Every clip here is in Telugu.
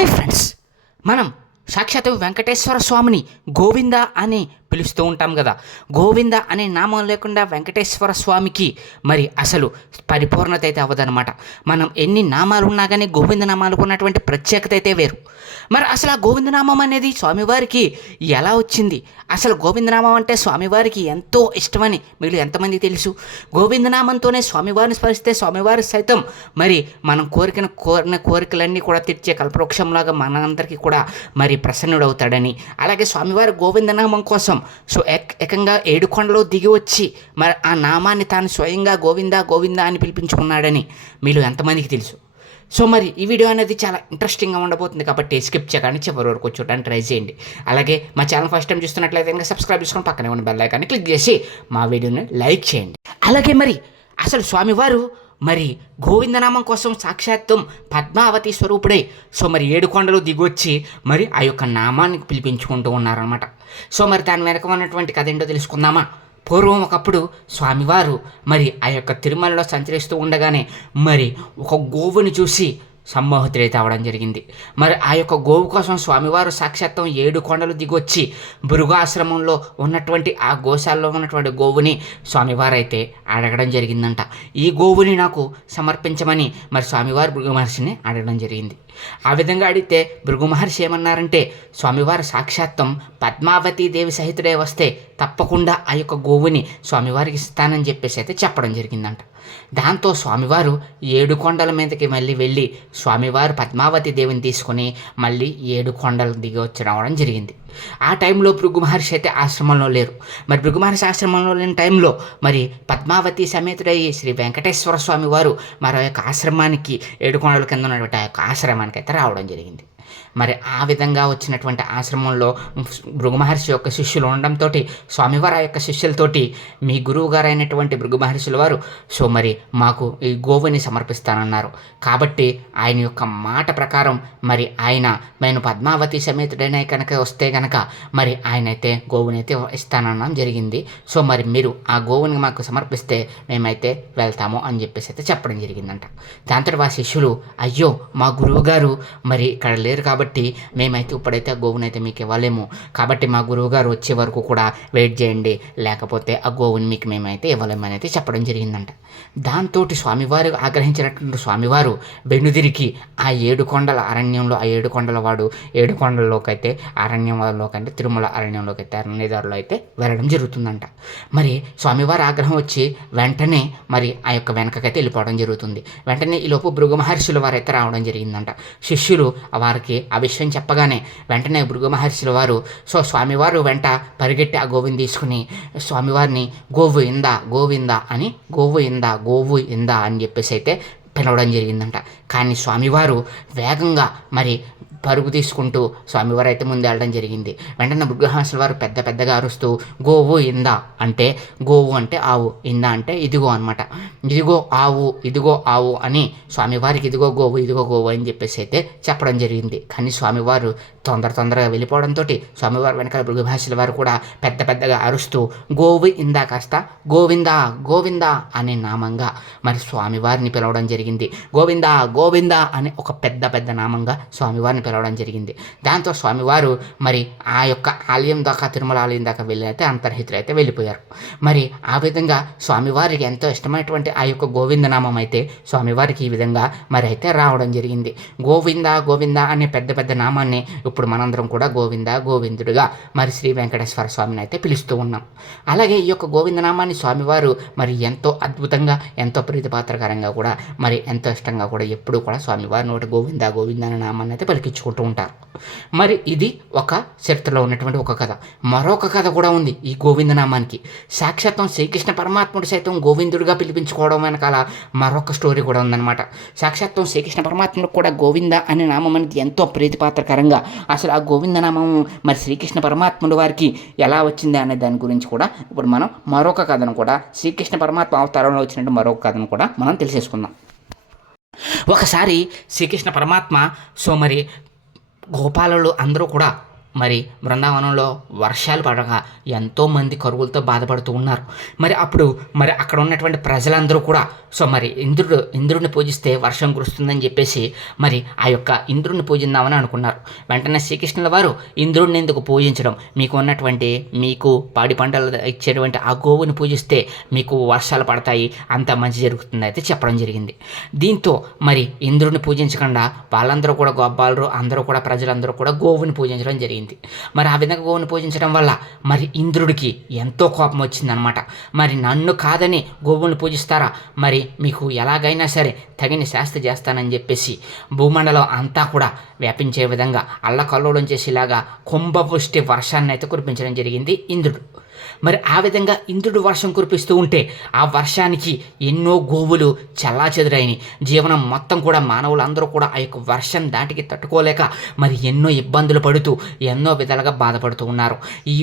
హాయ్ ఫ్రెండ్స్, మనం సాక్షాత్ వెంకటేశ్వర స్వామిని గోవింద అని పిలుస్తూ ఉంటాం కదా. గోవింద అనే నామం లేకుండా వెంకటేశ్వర స్వామికి మరి అసలు పరిపూర్ణత అయితే అవ్వదనమాట. మనం ఎన్ని నామాలు ఉన్నా కానీ గోవింద నామాలకు ఉన్నటువంటి ప్రత్యేకత అయితే వేరు. మరి అసలు ఆ గోవిందనామం అనేది స్వామివారికి ఎలా వచ్చింది? అసలు గోవిందనామం అంటే స్వామివారికి ఎంతో ఇష్టమని మీరు ఎంతమంది తెలుసు? గోవిందనామంతోనే స్వామివారిని స్మరిస్తే స్వామివారి సైతం మరి మనం కోరిన కోరికలన్నీ కూడా తీర్చే కల్పవృక్షంలాగా మనందరికీ కూడా మరి ప్రసన్నుడవుతాడని, అలాగే స్వామివారి గోవిందనామం కోసం ఏకంగా 7 కొండలు దిగి వచ్చి మరి ఆ నామాన్ని తాను స్వయంగా గోవింద గోవింద అని పిలిపించుకున్నాడని మీరు ఎంతమందికి తెలుసు? సో మరి ఈ వీడియో అనేది చాలా ఇంట్రెస్టింగ్గా ఉండబోతుంది కాబట్టి స్కిప్ చేయగానే చివరి వరకు చూడడానికి ట్రై చేయండి. అలాగే మా ఛానల్ ఫస్ట్ టైం చూస్తున్నట్లయితే కనుక సబ్స్క్రైబ్ చేసుకొని పక్కనే ఉన్న బెల్ ఐకాన్ని క్లిక్ చేసి మా వీడియోని లైక్ చేయండి. అలాగే మరి అసలు స్వామివారు మరి గోవిందనామం కోసం సాక్షాత్తం పద్మావతి స్వరూపుడై సో మరి 7 కొండలు దిగొచ్చి మరి ఆ యొక్క నామాన్ని పిలిపించుకుంటూ ఉన్నారనమాట. సో మరి దాని వెనక ఉన్నటువంటి కథ ఏంటో తెలుసుకుందామా? పూర్వం ఒకప్పుడు స్వామివారు మరి ఆ యొక్క తిరుమలలో సంచరిస్తూ ఉండగానే మరి ఒక గోవుని చూసి సమ్మోహితుడైతే అవడం జరిగింది. మరి ఆ యొక్క గోవు కోసం స్వామివారు సాక్షాత్తం 7 కొండలు దిగొచ్చి భృగాశ్రమంలో ఉన్నటువంటి ఆ గోశాలలో ఉన్నటువంటి గోవుని స్వామివారు అయితే అడగడం జరిగిందంట. ఈ గోవుని నాకు సమర్పించమని మరి స్వామివారు భృగు మహర్షిని అడగడం జరిగింది. ఆ విధంగా అడిగితే భృగు మహర్షి ఏమన్నారంటే, స్వామివారు సాక్షాత్తం పద్మావతి దేవి సహితుడే వస్తే తప్పకుండా ఆ యొక్క గోవుని స్వామివారికి ఇస్తానని చెప్పేసి అయితే చెప్పడం జరిగిందంట. దాంతో స్వామివారు 7 కొండల మీదకి మళ్ళీ వెళ్ళి స్వామివారు పద్మావతి దేవిని తీసుకొని మళ్ళీ 7 కొండలు దిగి వచ్చి రావడం జరిగింది. ఆ టైంలో భృగు మహర్షి అయితే ఆశ్రమంలో లేరు. మరి భృగు మహర్షి ఆశ్రమంలో లేని టైంలో మరి పద్మావతి సమేతుడయ్యి శ్రీ వెంకటేశ్వర స్వామి వారు మరి ఆ యొక్క ఆశ్రమానికి 7 కొండల కింద ఉన్నటువంటి ఆ యొక్క ఆశ్రమానికి అయితే రావడం జరిగింది. మరి ఆ విధంగా వచ్చినటువంటి ఆశ్రమంలో భృగు మహర్షి యొక్క శిష్యులు ఉండడంతో స్వామివారు ఆ యొక్క శిష్యులతోటి మీ గురువు గారు అయినటువంటి భృగు మహర్షుల వారు సో మరి మాకు ఈ గోవుని సమర్పిస్తానన్నారు. కాబట్టి ఆయన యొక్క మాట ప్రకారం మరి ఆయన నేను పద్మావతి సమేతుడైన కనుక వస్తే కనుక మరి ఆయన అయితే గోవునైతే ఇస్తానడం జరిగింది. సో మరి మీరు ఆ గోవుని మాకు సమర్పిస్తే మేమైతే వెళ్తాము అని చెప్పేసి అయితే చెప్పడం జరిగిందంట. దాంతో ఆ శిష్యులు అయ్యో మా గురువు గారు మరి ఇక్కడ లేరు కాబట్టి మేమైతే ఇప్పుడైతే ఆ గోవునైతే మీకు ఇవ్వలేము, కాబట్టి మా గురువుగారు వచ్చే వరకు కూడా వెయిట్ చేయండి, లేకపోతే ఆ గోవుని మీకు మేమైతే ఇవ్వలేమని అయితే చెప్పడం జరిగిందంట. దాంతో స్వామివారు ఆగ్రహించినటువంటి స్వామివారు వెనుదిరికి ఆ 7 కొండల అరణ్యంలో ఆ 7 కొండల వాడు 7 కొండల్లోకి అయితే అరణ్యంలోకి అంటే తిరుమల అరణ్యంలోకి అయితే అరణ్యదారులు అయితే వెళ్ళడం జరుగుతుందంట. మరి స్వామివారి ఆగ్రహం వచ్చి వెంటనే మరి ఆ యొక్క వెనకకైతే వెళ్ళిపోవడం జరుగుతుంది. వెంటనే ఈలోపు భృగు మహర్షుల వారు అయితే రావడం జరిగిందంట. శిష్యులు వారికి ఆ విషయం చెప్పగానే వెంటనే భృగు మహర్షుల వారు సో స్వామివారు వెంట పరిగెట్టి ఆ గోవుని తీసుకుని స్వామివారిని గోవు ఇందా గోవిందా అని గోవు ఇందా అని చెప్పేసి అయితే పిలవడం జరిగిందంట. కానీ స్వామివారు వేగంగా మరి పరుగు తీసుకుంటూ స్వామివారు అయితే ముందు వెళ్ళడం జరిగింది. వెంటనే భృగుమహర్షుల వారు పెద్దగా అరుస్తూ గోవు ఇందా అంటే గోవు అంటే ఆవు, ఇందా అంటే ఇదిగో అనమాట, ఇదిగో ఆవు అని స్వామివారికి ఇదిగో గోవు అని చెప్పేసి అయితే చెప్పడం జరిగింది. కానీ స్వామివారు తొందరగా వెళ్ళిపోవడంతో స్వామివారు వెనకాల భృగుమహర్షుల వారు కూడా పెద్దగా అరుస్తూ గోవు ఇందా కాస్త గోవిందా అనే నామంగా మరి స్వామివారిని పిలవడం జరిగింది. గోవిందా అనే ఒక పెద్ద నామంగా స్వామివారిని పిలవడం జరిగింది. దాంతో స్వామివారు మరి ఆ యొక్క ఆలయం దాకా తిరుమల ఆలయం దాకా వెళ్ళి అయితే అంతర్హితులు అయితే వెళ్ళిపోయారు. మరి ఆ విధంగా స్వామివారికి ఎంతో ఇష్టమైనటువంటి ఆ యొక్క గోవిందనామం అయితే స్వామివారికి ఈ విధంగా మరి అయితే రావడం జరిగింది. గోవిందా అనే పెద్ద నామాన్ని ఇప్పుడు మనందరం కూడా గోవిందుడిగా మరి శ్రీ వెంకటేశ్వర స్వామిని అయితే పిలుస్తూ ఉన్నాం. అలాగే ఈ యొక్క గోవిందనామాన్ని స్వామివారు మరి ఎంతో అద్భుతంగా ఎంతో ప్రీతిపాత్రకరంగా కూడా మరి ఎంతో ఇష్టంగా కూడా ఎప్పుడూ కూడా స్వామివారి నోటి గోవింద అనే నామాన్ని అయితే పలికించుకుంటూ ఉంటారు. మరి ఇది ఒక చరిత్రలో ఉన్నటువంటి ఒక కథ. మరొక కథ కూడా ఉంది ఈ గోవిందనామానికి. సాక్షాత్తం శ్రీకృష్ణ పరమాత్ముడు సైతం గోవిందుడిగా పిలిపించుకోవడం వెనకాల మరొక స్టోరీ కూడా ఉందన్నమాట. సాక్షాత్తం శ్రీకృష్ణ పరమాత్ముడు కూడా గోవింద అనే నామం అనేది ఎంతో ప్రీతిపాత్రకరంగా అసలు ఆ గోవిందనామం మరి శ్రీకృష్ణ పరమాత్ముడు వారికి ఎలా వచ్చింది అనే దాని గురించి కూడా ఇప్పుడు మనం మరొక కథను కూడా శ్రీకృష్ణ పరమాత్మ అవతారంలో వచ్చినట్టు మరొక కథను కూడా మనం తెలిసేసుకుందాం. ఒకసారి శ్రీకృష్ణ పరమాత్మ సో మరి గోపాలులు అందరూ కూడా మరి బృందావనంలో వర్షాలు పడక ఎంతోమంది కరువులతో బాధపడుతూ ఉన్నారు. మరి అప్పుడు మరి అక్కడ ఉన్నటువంటి ప్రజలందరూ కూడా సో మరి ఇంద్రుడిని పూజిస్తే వర్షం కురుస్తుందని చెప్పేసి మరి ఆ యొక్క ఇంద్రుడిని పూజిద్దామని అనుకున్నారు. వెంటనే శ్రీకృష్ణుల వారు ఇంద్రుడిని ఎందుకు పూజించడం, మీకు పాడి పంటలు ఇచ్చేటువంటి ఆ గోవుని పూజిస్తే మీకు వర్షాలు పడతాయి, అంత మంచి జరుగుతుంది అయితే చెప్పడం జరిగింది. దీంతో మరి ఇంద్రుడిని పూజించకుండా వాళ్ళందరూ కూడా గోపాలరు అందరూ కూడా ప్రజలందరూ కూడా గోవుని పూజించడం జరిగింది. మరి ఆ విధంగా గోవుని పూజించడం వల్ల మరి ఇంద్రుడికి ఎంతో కోపం వచ్చిందనమాట. మరి నన్ను కాదని గోవుని పూజిస్తారా, మరి మీకు ఎలాగైనా సరే తగిన శాస్తి చేస్తానని చెప్పేసి భూమండలం అంతా కూడా వ్యాపించే విధంగా అల్లకల్లోలం చేసేలాగా కుంభవృష్టి వర్షాన్ని అయితే కురిపించడం జరిగింది ఇంద్రుడు. మరి ఆ విధంగా ఇంద్రుడు వర్షం కురిపిస్తూ ఉంటే ఆ వర్షానికి ఎన్నో గోవులు చెల్లాచెదురైనాయి. జీవనం మొత్తం కూడా మానవులందరూ కూడా ఆ యొక్క వర్షం దాటికి తట్టుకోలేక మరి ఎన్నో ఇబ్బందులు పడుతూ ఎన్నో విధాలుగా బాధపడుతూ ఉన్నారు. ఈ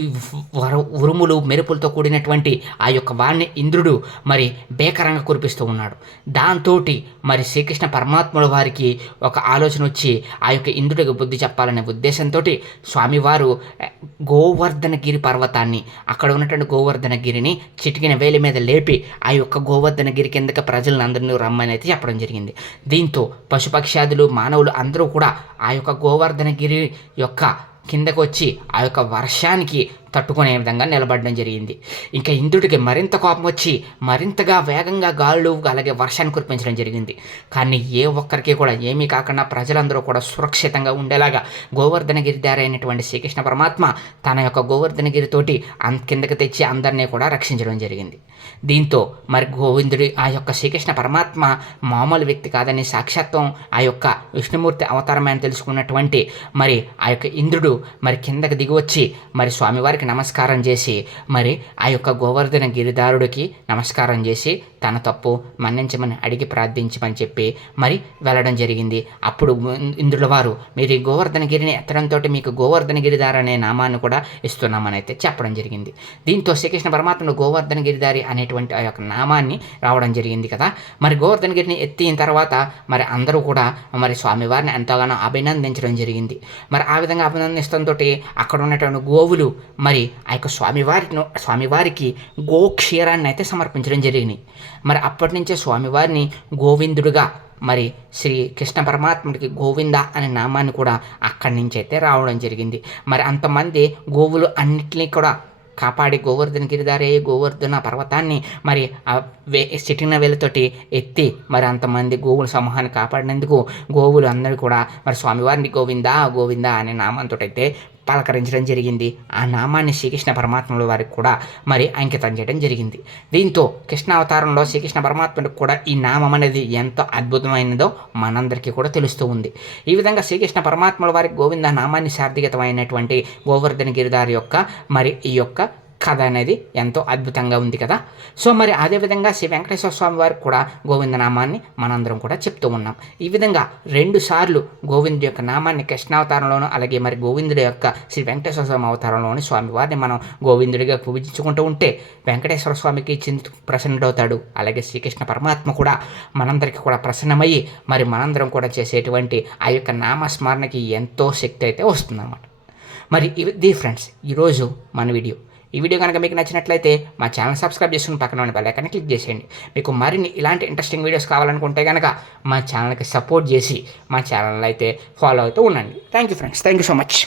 ఉరుములు మెరుపులతో కూడినటువంటి ఆ యొక్క వాణ్ణి ఇంద్రుడు మరి భీకరంగా కురిపిస్తూ ఉన్నాడు. దాంతో మరి శ్రీకృష్ణ పరమాత్ముల వారికి ఒక ఆలోచన వచ్చి ఆ యొక్క ఇంద్రుడికి బుద్ధి చెప్పాలనే ఉద్దేశంతో స్వామివారు గోవర్ధనగిరి పర్వతాన్ని అక్కడ ఉన్నటువంటి గోవర్ధనగిరిని చిటికిన వేలి మీద లేపి ఆ యొక్క గోవర్ధనగిరి కిందకి ప్రజలను అందరినీ రమ్మని అయితే చెప్పడం జరిగింది. దీంతో పశుపక్షాదులు మానవులు అందరూ కూడా ఆ యొక్క గోవర్ధనగిరి యొక్క కిందకు వచ్చి ఆ యొక్క వర్షానికి తట్టుకునే విధంగా నిలబడడం జరిగింది. ఇంకా ఇంద్రుడికి మరింత కోపం వచ్చి మరింతగా వేగంగా గాలులు అలాగే వర్షాన్ని కురిపించడం జరిగింది. కానీ ఏ ఒక్కరికి కూడా ఏమీ కాకుండా ప్రజలందరూ కూడా సురక్షితంగా ఉండేలాగా గోవర్ధనగిరి దారైనటువంటి శ్రీకృష్ణ పరమాత్మ తన యొక్క గోవర్ధనగిరితోటి కిందకి తెచ్చి అందరినీ కూడా రక్షించడం జరిగింది. దీంతో మరి గోవిందుడి ఆ యొక్క శ్రీకృష్ణ పరమాత్మ మామూలు వ్యక్తి కాదని సాక్షాత్వం ఆ యొక్క విష్ణుమూర్తి అవతారమే అని తెలుసుకున్నటువంటి మరి ఆ యొక్క ఇంద్రుడు మరి కిందకి దిగి వచ్చి మరి స్వామివారికి నమస్కారం చేసి మరి ఆ యొక్క గోవర్ధన గిరిదారుడికి నమస్కారం చేసి తన తప్పు మన్నించమని అడిగి ప్రార్థించమని చెప్పి మరి వెళ్ళడం జరిగింది. అప్పుడు ఇంద్రుల వారు మీరు ఈ గోవర్ధనగిరిని ఎత్తడంతో మీకు గోవర్ధనగిరిదారు అనే నామాన్ని కూడా ఇస్తున్నామని అయితే చెప్పడం జరిగింది. దీంతో శ్రీకృష్ణ పరమాత్మను గోవర్ధనగిరిదారి అనేటువంటి ఆ యొక్క నామాన్ని రావడం జరిగింది కదా. మరి గోవర్ధనగిరిని ఎత్తిన తర్వాత మరి అందరూ కూడా మరి స్వామివారిని ఎంతగానో అభినందించడం జరిగింది. మరి ఆ విధంగా అభినందించడంతో అక్కడ ఉన్నటువంటి గోవులు మరి ఆ యొక్క స్వామివారికి గోక్షీరాన్ని అయితే సమర్పించడం జరిగింది. మరి అప్పటి నుంచే స్వామివారిని గోవిందుడుగా మరి శ్రీ కృష్ణ పరమాత్ముడికి గోవింద అనే నామాన్ని కూడా అక్కడి నుంచి అయితే రావడం జరిగింది. మరి అంతమంది గోవులు అన్నిటినీ కూడా కాపాడి గోవర్ధన పర్వతాన్ని మరి చిటిన వేలతోటి ఎత్తి మరి అంతమంది గోవుల సమూహాన్ని కాపాడినందుకు గోవులు అందరూ కూడా మరి స్వామివారిని గోవింద అనే నామంతో అయితే పలకరించడం జరిగింది. ఆ నామాన్ని శ్రీకృష్ణ పరమాత్మల వారికి కూడా మరి అంకితం చేయడం జరిగింది. దీంతో కృష్ణ అవతారంలో శ్రీకృష్ణ పరమాత్మకు కూడా ఈ నామం అనేది ఎంతో అద్భుతమైనదో మనందరికీ కూడా తెలుస్తూ ఉంది. ఈ విధంగా శ్రీకృష్ణ పరమాత్మల వారికి గోవింద నామాన్ని సార్థకతమైనటువంటి గోవర్ధన గిరిదారి యొక్క మరి ఈ యొక్క కథ అనేది ఎంతో అద్భుతంగా ఉంది కదా. సో మరి అదేవిధంగా శ్రీ వెంకటేశ్వర స్వామి వారికి కూడా గోవిందనామాన్ని మనందరం కూడా చెప్తూ ఉన్నాం. ఈ విధంగా 2 సార్లు గోవిందుడి యొక్క నామాన్ని కృష్ణావతారంలోనూ అలాగే మరి గోవిందుడి యొక్క శ్రీ వెంకటేశ్వర స్వామి అవతారంలోని స్వామివారిని మనం గోవిందుడిగా పూజించుకుంటూ ఉంటే వెంకటేశ్వర స్వామికి ప్రసన్నుడవుతాడు. అలాగే శ్రీకృష్ణ పరమాత్మ కూడా మనందరికీ కూడా ప్రసన్నమయ్యి మరి మనందరం కూడా చేసేటువంటి ఆ యొక్క నామస్మరణకి ఎంతో శక్తి అయితే వస్తుందన్నమాట. మరి ఇది ఫ్రెండ్స్ ఈరోజు మన వీడియో. ఈ వీడియో కనుక మీకు నచ్చినట్లయితే మా ఛానల్ సబ్స్క్రైబ్ చేసుకుని పక్కన ఉన్న బెల్ ఐకాన్ని క్లిక్ చేసేయండి. మీకు మరిన్ని ఇలాంటి ఇంట్రెస్టింగ్ వీడియోస్ కావాలనుకుంటే కనుక మా ఛానల్కి సపోర్ట్ చేసి మా ఛానల్ అయితే ఫాలో అవుతూ ఉండండి. Thank you friends, thank you so much.